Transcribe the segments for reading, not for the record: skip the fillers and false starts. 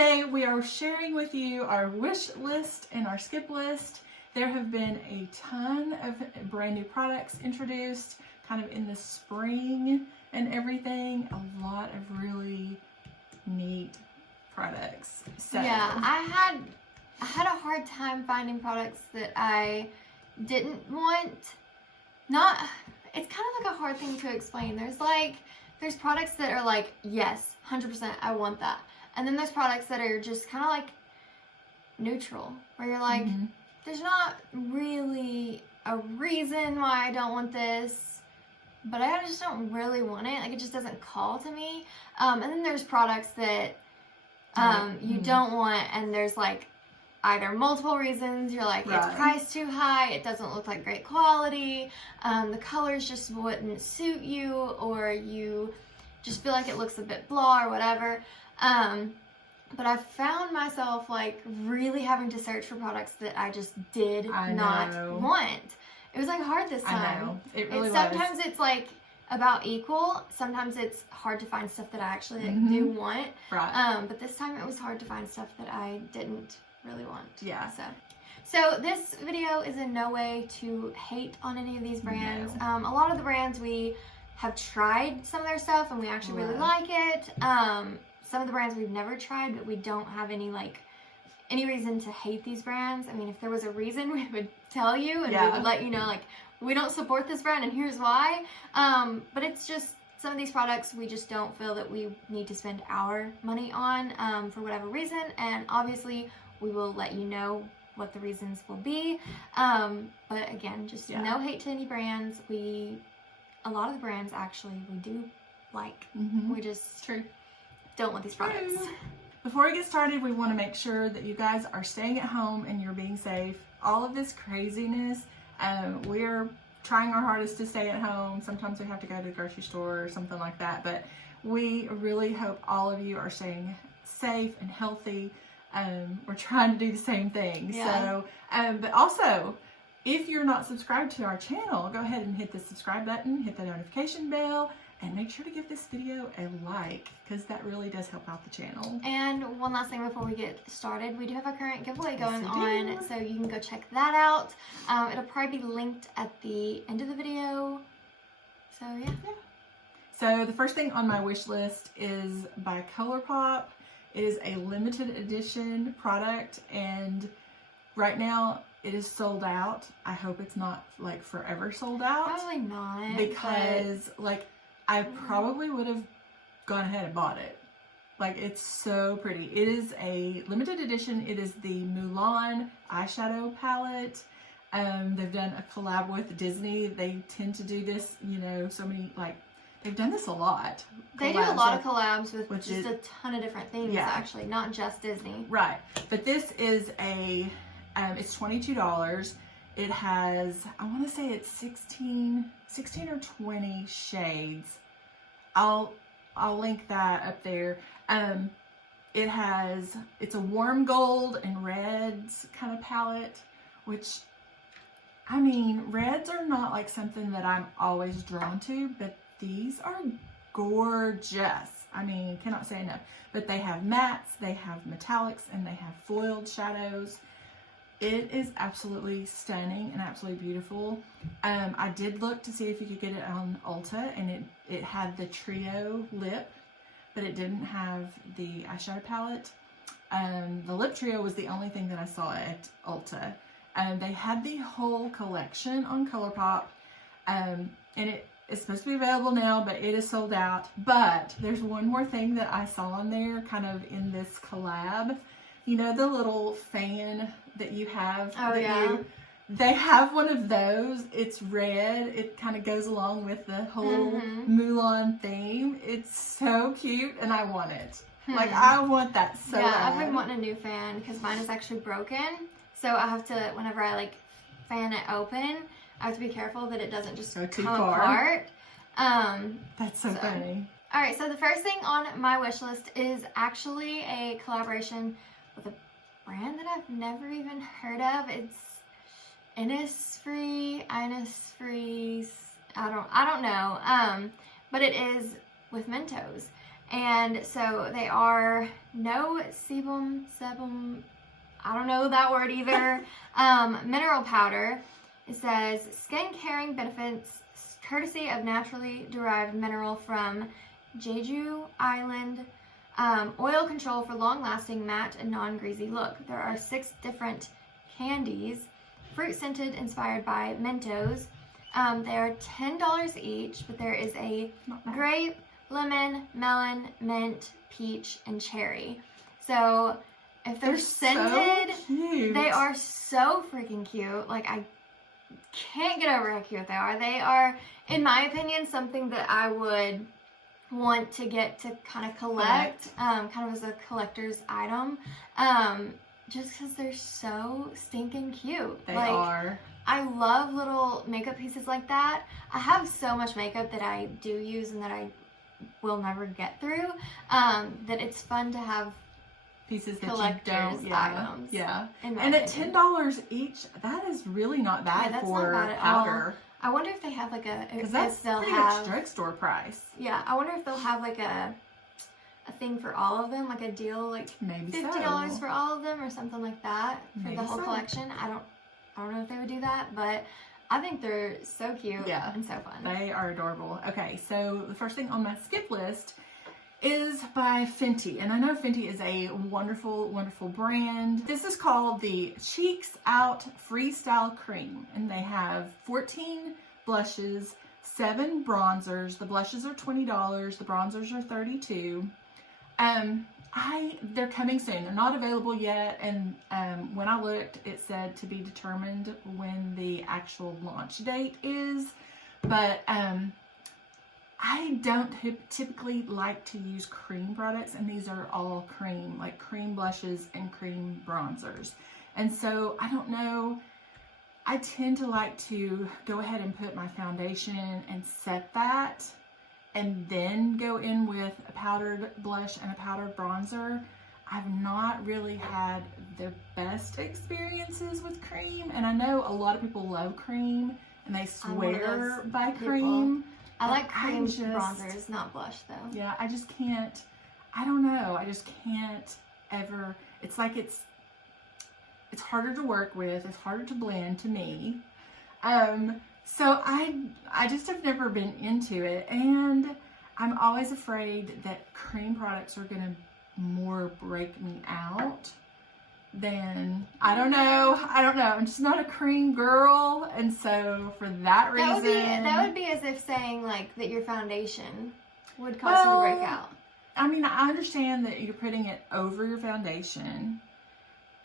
today we are sharing with you our wish list and our skip list. There have been a ton of brand new products introduced kind of in the spring and everything. A lot of really neat products. So yeah, I had a hard time finding products that I didn't want. It's kind of like a hard thing to explain. There's products that are like, yes, 100% I want that. And then there's products that are just kind of like neutral, where you're like, there's not really a reason why I don't want this, but I just don't really want it. Like, it just doesn't call to me. And then there's products that you don't want, and there's like either multiple reasons. You're like, it's priced too high, it doesn't look like great quality, the colors just wouldn't suit you, or you just feel like it looks a bit blah or whatever. But I found myself like really having to search for products that I just did not want. It was like hard this time. I know. It really was. Sometimes it's like about equal. Sometimes it's hard to find stuff that I actually do want. Right. But this time it was hard to find stuff that I didn't really want. Yeah. So this video is in no way to hate on any of these brands. No. A lot of the brands we have tried some of their stuff and we actually really like it. Some of the brands we've never tried, but we don't have any reason to hate these brands. I mean, if there was a reason, we would tell you and we would let you know, like, we don't support this brand and here's why. But it's just some of these products we just don't feel that we need to spend our money on for whatever reason. And obviously we will let you know what the reasons will be. But again, just no hate to any brands. A lot of the brands actually we do like. We just don't want these products. Before we get started, we want to make sure that you guys are staying at home and you're being safe. All of this craziness, we're trying our hardest to stay at home. Sometimes we have to go to the grocery store or something like that, but we really hope all of you are staying safe and healthy. We're trying to do the same thing. So, but also, if you're not subscribed to our channel, go ahead and hit the subscribe button, hit the notification bell, and make sure to give this video a like, because that really does help out the channel. And one last thing before we get started, we do have a current giveaway going on, so you can go check that out. It'll probably be linked at the end of the video. So yeah. So the first thing on my wish list is by Colourpop. It is a limited edition product, and right now it is sold out. I hope it's not like forever sold out. Probably not. Because like I probably would have gone ahead and bought it. Like, it's so pretty. It is a limited edition. It is the Mulan eyeshadow palette. They've done a collab with Disney. They tend to do this, you know, so many, like, they've done this a lot. They do a lot of collabs with just a ton of different things, actually, not just Disney. Right. But this is it's $22. It has, I want to say it's 16 or 20 shades. I'll link that up there. It's a warm gold and reds kind of palette, which, I mean, reds are not like something that I'm always drawn to, but these are gorgeous. I mean, cannot say enough. But they have mattes, they have metallics, and they have foiled shadows. It is absolutely stunning and absolutely beautiful. I did look to see if you could get it on Ulta, and it had the trio lip, but it didn't have the eyeshadow palette. The lip trio was the only thing that I saw at Ulta. They had the whole collection on Colourpop, and it's supposed to be available now, but it is sold out. But there's one more thing that I saw on there, kind of in this collab. You know the little fan that you have? They have one of those. It's red. It kind of goes along with the whole Mulan theme. It's so cute, and I want it. Like, I want that so bad. I've been wanting a new fan because mine is actually broken. So I have to, whenever I like fan it open, I have to be careful that it doesn't just go too come far apart. That's so funny. Alright, so the first thing on my wish list is actually a collaboration with a brand that I've never even heard of. It's Innisfree, I don't know. But it is with Mentos. And so they are no sebum, I don't know that word either, mineral powder. It says skin caring benefits courtesy of naturally derived mineral from Jeju Island. Oil control for long-lasting matte and non-greasy look. There are 6 different candies, fruit scented, inspired by Mentos. They are $10 each, but there is a grape, lemon, melon, mint, peach, and cherry. So if they're scented, so they are so freaking cute. Like, I can't get over how cute they are. They are, in my opinion, something that I would want to get to kind of collect, kind of as a collector's item, just because they're so stinking cute. They are. I love little makeup pieces like that. I have so much makeup that I do use and that I will never get through, that it's fun to have pieces that collector's you don't, items. Yeah. And at $10 each, that is really not bad that's for not bad at powder. I wonder if they have like a, Because that's pretty much drugstore price. Yeah, I wonder if they'll have like a thing for all of them, like a deal, like maybe $50 for all of them or something like that for Maybe the whole so. collection. I don't know if they would do that, but I think they're so cute and so fun. They are adorable. Okay, so the first thing on my skip list is by Fenty. And I know Fenty is a wonderful, wonderful brand. This is called the Cheeks Out Freestyle Cream. And they have 14 blushes, 7 bronzers. The blushes are $20. The bronzers are $32. They're coming soon. They're not available yet. And when I looked, it said to be determined when the actual launch date is. But I don't typically like to use cream products, and these are all cream, like cream blushes and cream bronzers. And so I don't know, I tend to like to go ahead and put my foundation and set that, and then go in with a powdered blush and a powdered bronzer. I've not really had the best experiences with cream, and I know a lot of people love cream and they swear by cream. I like cream bronzers, not blush though. Yeah, I just can't, I don't know, I just can't ever, it's like it's harder to work with, it's harder to blend to me. So I just have never been into it, and I'm always afraid that cream products are going to more break me out than, I don't know, I'm just not a cream girl, and so for that reason... That would be as if saying, like, that your foundation would cause you to break out. I mean, I understand that you're putting it over your foundation,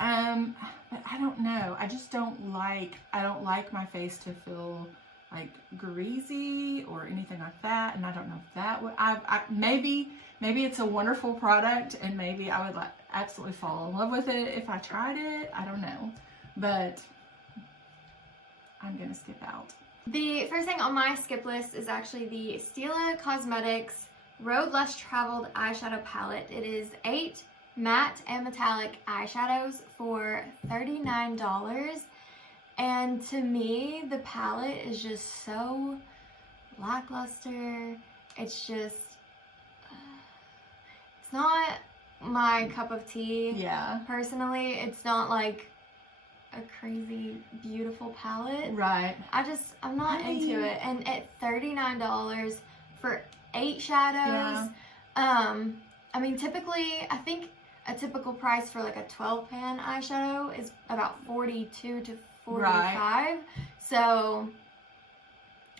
but I don't know, I just don't like my face to feel, like, greasy or anything like that, and I don't know if that would, maybe it's a wonderful product, and maybe I would absolutely fall in love with it if I tried it. I don't know, but I'm gonna skip out. The first thing on my skip list is actually the Stila Cosmetics Road Less Traveled Eyeshadow Palette. It is 8 matte and metallic eyeshadows for $39. And to me, the palette is just so lackluster. It's just, it's not my cup of tea. Yeah. Personally, it's not like a crazy beautiful palette. Right. I'm not into it. And at $39 for 8 shadows, I mean, typically, I think a typical price for like a 12 pan eyeshadow is about $42 to $45. Right. So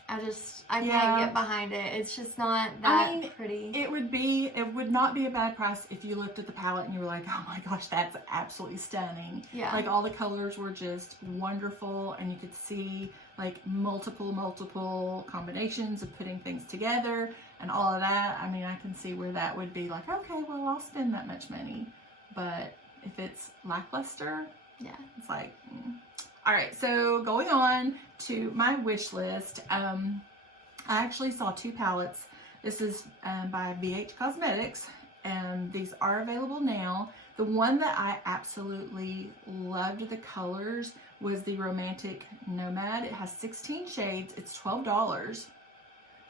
I can't get behind it. It's just not that pretty. It would not be a bad price if you looked at the palette and you were like, oh my gosh, that's absolutely stunning. Yeah. Like all the colors were just wonderful, and you could see like multiple combinations of putting things together and all of that. I mean, I can see where that would be like, okay, well, I'll spend that much money. But if it's lackluster, it's like, All right, so going on to my wish list, I actually saw 2 palettes. This is by VH Cosmetics, and these are available now. The one that I absolutely loved the colors was the Romantic Nomad. It has 16 shades. It's $12.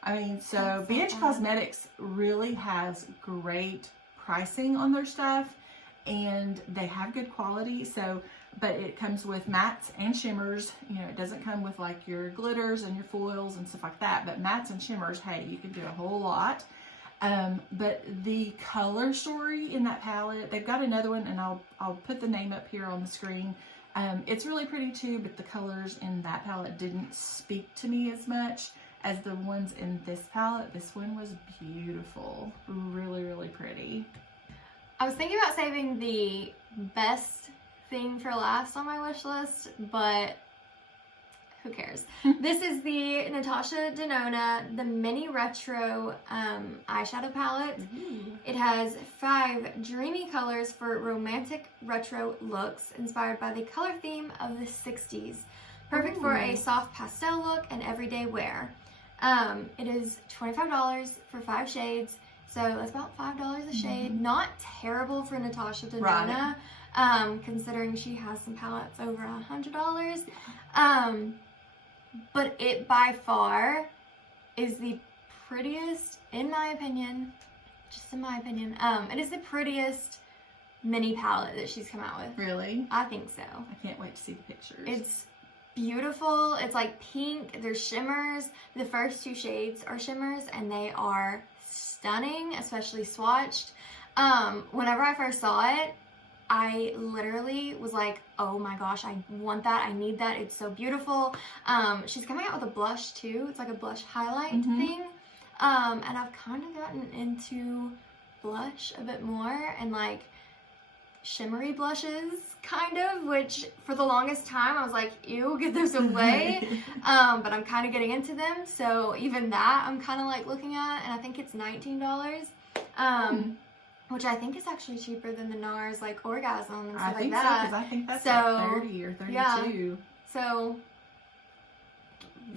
I mean, so That's BH so Cosmetics really has great pricing on their stuff, and they have good quality. So, but it comes with mattes and shimmers. You know, it doesn't come with like your glitters and your foils and stuff like that. But mattes and shimmers, hey, you can do a whole lot. But the color story in that palette, they've got another one, and I'll put the name up here on the screen. It's really pretty too, but the colors in that palette didn't speak to me as much as the ones in this palette. This one was beautiful. Really, really pretty. I was thinking about saving the best thing for last on my wish list, but who cares? This is the Natasha De Nonna, the Mini Retro eyeshadow palette. It has 5 dreamy colors for romantic retro looks inspired by the color theme of the 60s. Perfect for a soft pastel look and everyday wear. It is $25 for 5 shades, so that's about $5 a shade. Not terrible for Natasha De Nonna, considering she has some palettes over $100. But it by far is the prettiest, in my opinion, just in my opinion, it is the prettiest mini palette that she's come out with. Really? I think so. I can't wait to see the pictures. It's beautiful. It's like pink. There's shimmers. The first 2 shades are shimmers, and they are stunning, especially swatched. Whenever I first saw it, I literally was like, oh my gosh, I want that. I need that. It's so beautiful. She's coming out with a blush too. It's like a blush highlight thing. And I've kind of gotten into blush a bit more, and like shimmery blushes kind of, which for the longest time I was like, ew, get those away. But I'm kind of getting into them, so even that I'm kind of like looking at, and I think it's $19, which I think is actually cheaper than the NARS like Orgasm and stuff like that. I think so, because I think that's like 30 or 32. Yeah. So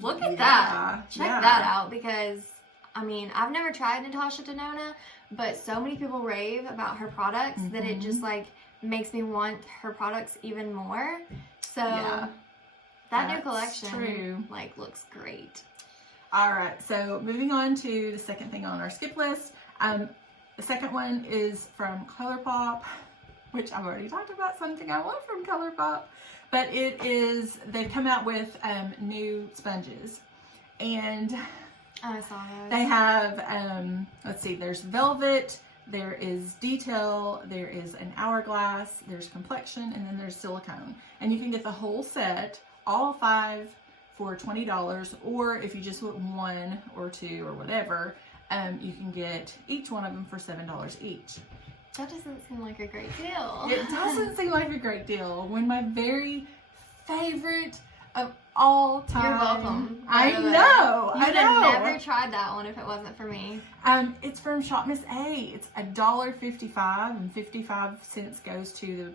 look at that. Check that out, because I mean, I've never tried Natasha De Nonna, but so many people rave about her products that it just like makes me want her products even more. So that new collection like looks great. All right, so moving on to the second thing on our skip list. The second one is from Colourpop, which I've already talked about something I want from Colourpop, but it is, they've come out with new sponges, and I saw those. They have, let's see, there's Velvet, there is Detail, there is an Hourglass, there's Complexion, and then there's Silicone. And you can get the whole set, all 5 for $20, or if you just want 1 or 2 or whatever, you can get each one of them for $7 each. That doesn't seem like a great deal. It doesn't seem like a great deal when my very favorite of all time. You're welcome. I know. You would have never tried that one if it wasn't for me. It's from Shop Miss A. It's $1.55, and 55 cents goes to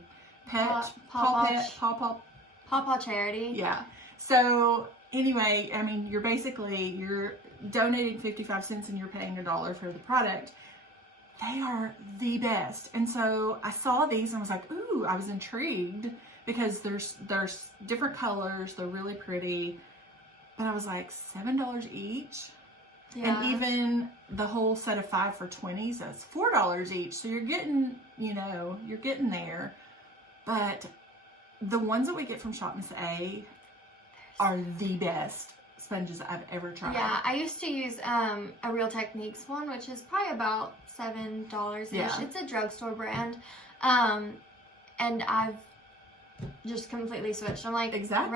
the Paw charity. Yeah. So anyway, I mean, you're donating 55 cents and you're paying $1 for the product. They are the best. And so I saw these and was like, ooh, I was intrigued because there's different colors. They're really pretty. But I was like, $7 each? Yeah. And even the whole set of 5 for $20, so that's $4 each. So you're getting, you're getting there. But the ones that we get from Shop Miss A are the best sponges I've ever tried. Yeah, I used to use a Real Techniques one, which is probably about $7-ish. Yeah. It's a drugstore brand. And I've just completely switched. I'm like, exactly.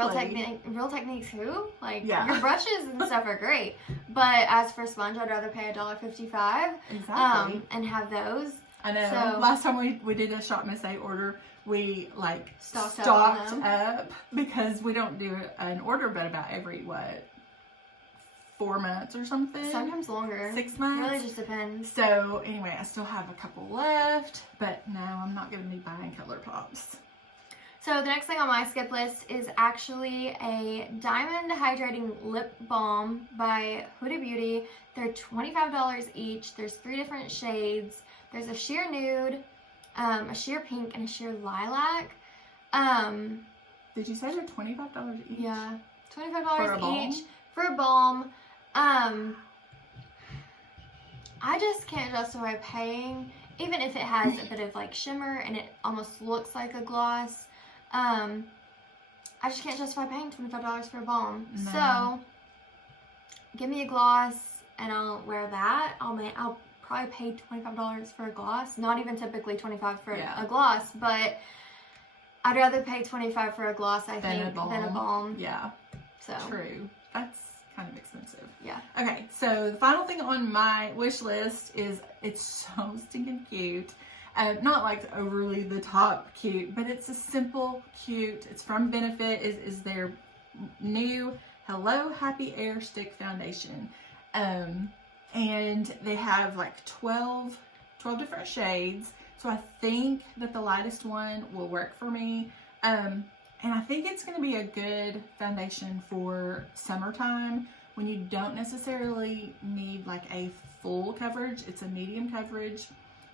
Real Techniques who? Like, your brushes and stuff are great. But as for sponge, I'd rather pay $1.55. Exactly. And have those. I know. So, last time we did a Shop Miss A order, we like stocked up because we don't do an order but about every 4 months or something. Sometimes longer. 6 months. It really just depends. So anyway, I still have a couple left, but no, I'm not going to be buying Colourpops. So the next thing on my skip list is actually a Diamond Hydrating Lip Balm by Hoodie Beauty. They're $25 each. There's 3 different shades. There's a sheer nude, a sheer pink, and a sheer lilac. Did you say they're $25 each? Yeah, $25 each for a balm. I just can't justify paying, even if it has a bit of like shimmer and it almost looks like a gloss. I just can't justify paying $25 for a balm. No. So give me a gloss and I'll wear that. I'll probably pay $25 for a gloss. Not even typically $25 for a gloss, but I'd rather pay $25 for a gloss, I think, than a balm. Yeah. So True. That's kind of expensive. Yeah. Okay, so the final thing on my wish list is, it's so stinking cute. Not like overly the top cute, but it's a simple cute. It's from Benefit. Is their new Hello Happy Air Stick Foundation. And they have like 12 different shades. So I think that the lightest one will work for me. And I think it's going to be a good foundation for summertime when you don't necessarily need like a full coverage. It's a medium coverage.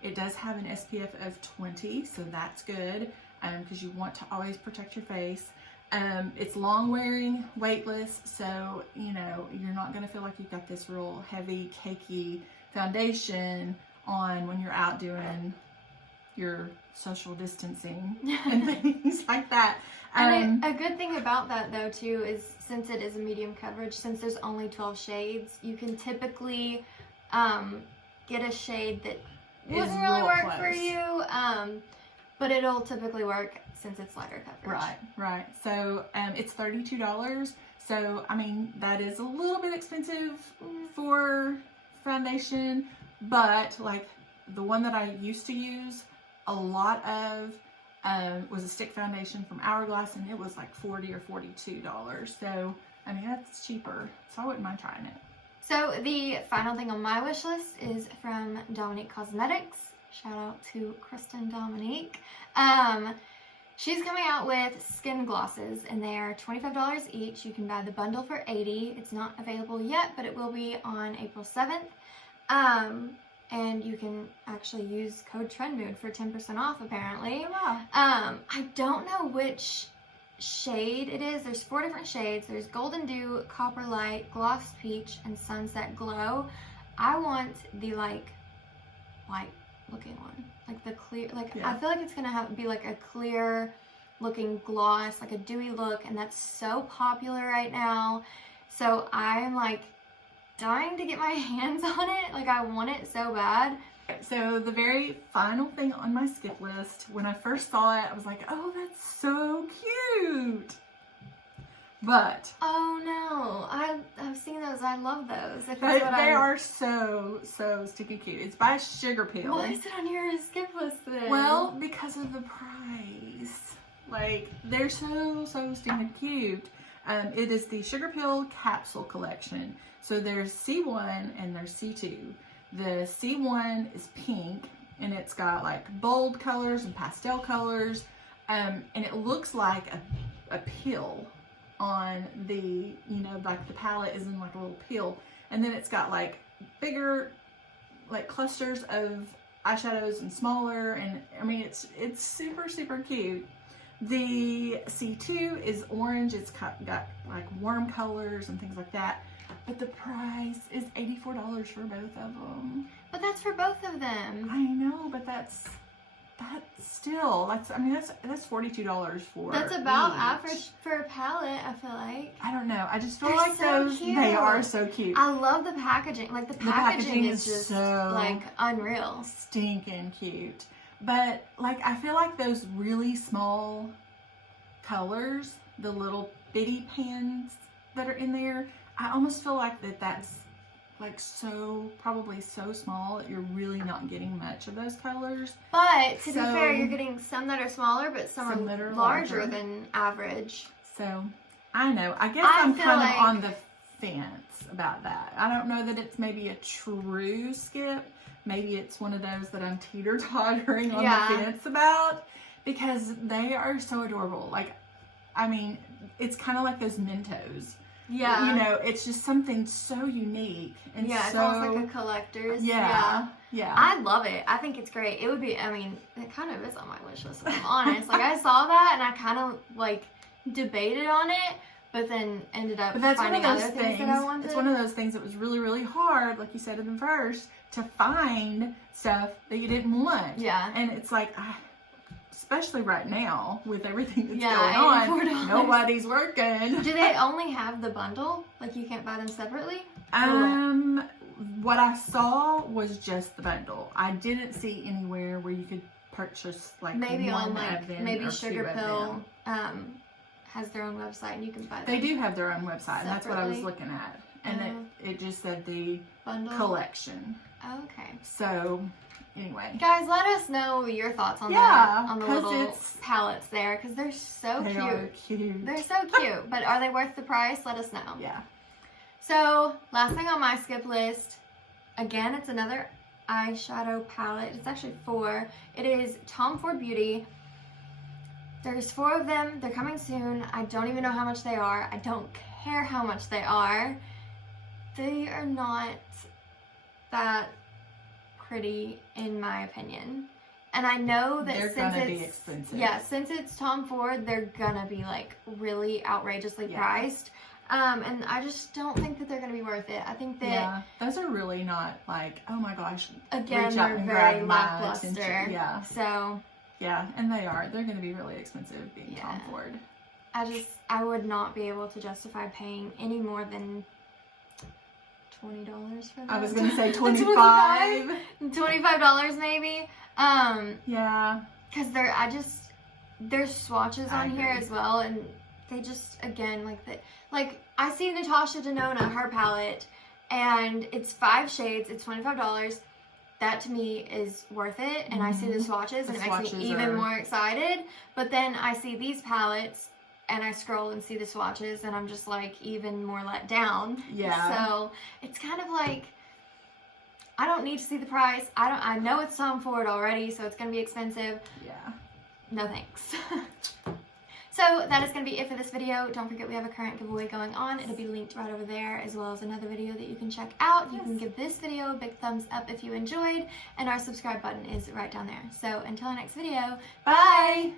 It does have an SPF of 20, so that's good because you want to always protect your face. It's long wearing, weightless, so you know you're not going to feel like you've got this real heavy, cakey foundation on when you're out doing your social distancing and things like that. And a good thing about that though too is, since it is a medium coverage, since there's only 12 shades, you can typically get a shade that wouldn't really work for you, but it'll typically work since it's lighter coverage. Right. So it's $32. So I mean that is a little bit expensive for foundation, but like the one that I used to use a lot of was a stick foundation from Hourglass, and it was like $40 or $42. So I mean that's cheaper, so I wouldn't mind trying it. So the final thing on my wish list is from Dominic Cosmetics. Shout out to Kristen Dominique. She's coming out with skin glosses, and they are $25 each. You can buy the bundle for $80. It's not available yet, but it will be on April 7th. And you can actually use code TRENDMOOD for 10% off, apparently. Oh, wow. I don't know which shade it is. There's 4 different shades. There's Golden Dew, Copper Light, Gloss Peach, and Sunset Glow. I want the light looking one, like the clear, like I feel like it's gonna be like a clear looking gloss, like a dewy look, and that's so popular right now. So I'm like dying to get my hands on it. Like I want it so bad. So the very final thing on my skip list, when I first saw it, I was like, oh, that's so cute. But oh no, I've seen those. I love those. They are so sticky cute. It's by Sugar Pill. Why is it on your skip list then? Well, because of the price. Like they're so stinking cute. It is the Sugar Pill capsule collection. So there's C1 and there's C2. The C1 is pink, and it's got like bold colors and pastel colors, and it looks like a pill on the, like the palette is in like a little pill, and then it's got like bigger like clusters of eyeshadows and smaller, and I mean it's super cute. The C2 is orange. It's got like warm colors and things like that. But the price is $84 for both of them. But that's for both of them. I know, but that's $42 for. That's about each. average for a palette, I feel like. I don't know. I just feel They're like so those. cute. They are so cute. I love the packaging. Like the packaging is just so like unreal. Stinking cute. But like I feel like those really small colors, the little bitty pans that are in there, I almost feel like that's like probably so small that you're really not getting much of those colors. But to be fair, you're getting some that are smaller, but some that are larger than average. So I know. I guess I'm kind of on the fence about that. I don't know that it's maybe a true skip. Maybe it's one of those that I'm teeter-tottering on the fence about, because they are so adorable. Like, I mean, it's kind of like those Mentos. Yeah. It's just something so unique. And it's almost like a collector's. Yeah. I love it. I think it's great. It would be, I mean, it kind of is on my wish list, if I'm honest. Like, I saw that and I kind of, like, debated on it, but then ended up But that's finding one of other those things that I wanted. It's one of those things that was really, really hard, like you said in the verse, to find stuff that you didn't want. Yeah. And it's like, especially right now with everything that's Yeah, going $84. on, nobody's working. Do they only have the bundle? Like you can't buy them separately? What I saw was just the bundle. I didn't see anywhere where you could purchase like maybe one on like of them maybe or Sugar two of Pill them. has their own website and you can buy them. They do have their own website, and that's what I was Separately? looking at. And it just said the Bundle? collection. Okay. So, anyway. Guys, let us know your thoughts on Yeah, on the 'cause little palettes there, because they're so They cute. are cute. They're so cute, but are they worth the price? Let us know. Yeah. So, last thing on my skip list, again, it's another eyeshadow palette. It's actually 4. It is Tom Ford Beauty. There's 4 of them. They're coming soon. I don't even know how much they are. I don't care how much they are. They are not that pretty, in my opinion. And I know that They're since gonna be it's expensive. yeah, since it's Tom Ford, they're gonna be like really outrageously Yeah. priced. And I just don't think that they're gonna be worth it. I think that those are really not like, oh my gosh, again reach out they're and very grab my lackluster. attention. Yeah. So Yeah, and they are. They're going to be really expensive being Yeah. Tom Ford. I would not be able to justify paying any more than $20 for that. I was going to say 25. $25 maybe. Yeah. Because there's swatches I on here agree. as well, and they just, again, like I see Natasha De Nonna, her palette, and it's 5 shades, it's $25. That to me is worth it, and I see the swatches, and The it makes me swatches even are- more excited. But then I see these palettes, and I scroll and see the swatches, and I'm just like even more let down. Yeah. So it's kind of like, I don't need to see the price. I know it's Tom Ford already, so it's gonna be expensive. Yeah. No thanks. So that is going to be it for this video. Don't forget we have a current giveaway going on. It'll be linked right over there, as well as another video that you can check out. You can give this video a big thumbs up if you enjoyed, and our subscribe button is right down there. So until our next video, Bye.